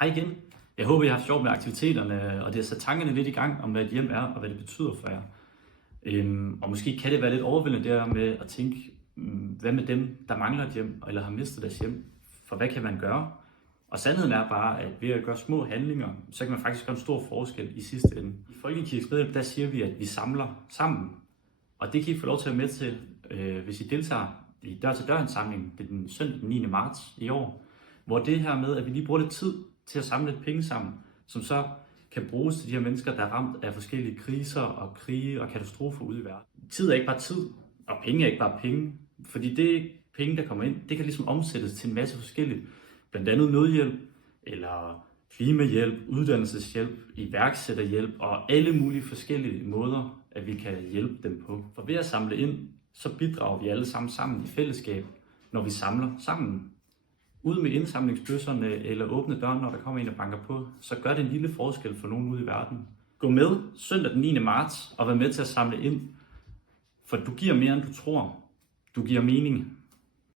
Hej igen. Jeg håber, I har haft sjovt med aktiviteterne, og det har sat tankerne lidt i gang om, hvad et hjem er, og hvad det betyder for jer. Og måske kan det være lidt overvældende der med at tænke, hvad med dem, der mangler et hjem, eller har mistet deres hjem? For hvad kan man gøre? Og sandheden er bare, at ved at gøre små handlinger, så kan man faktisk gøre en stor forskel i sidste ende. I Folkekirkens Medhjælp, der siger vi, at vi samler sammen. Og det kan I få lov til at være med til, hvis I deltager i dør-til-dør-indsamlingen. Det er den søndag den 9. marts i år. Hvor det her med, at vi lige bruger lidt tid til at samle lidt penge sammen, som så kan bruges til de her mennesker, der er ramt af forskellige kriser og krige og katastrofer ude i verden. Tid er ikke bare tid, og penge er ikke bare penge. Fordi det penge, der kommer ind, det kan ligesom omsættes til en masse forskelligt. Blandt andet nødhjælp, eller klimahjælp, uddannelseshjælp, iværksætterhjælp og alle mulige forskellige måder, at vi kan hjælpe dem på. For ved at samle ind, så bidrager vi alle sammen i fællesskab, når vi samler sammen. Ud med indsamlingsbøsserne eller åbne døren, når der kommer en og banker på, så gør det en lille forskel for nogen ude i verden. Gå med søndag den 9. marts og vær med til at samle ind, for du giver mere end du tror. Du giver mening.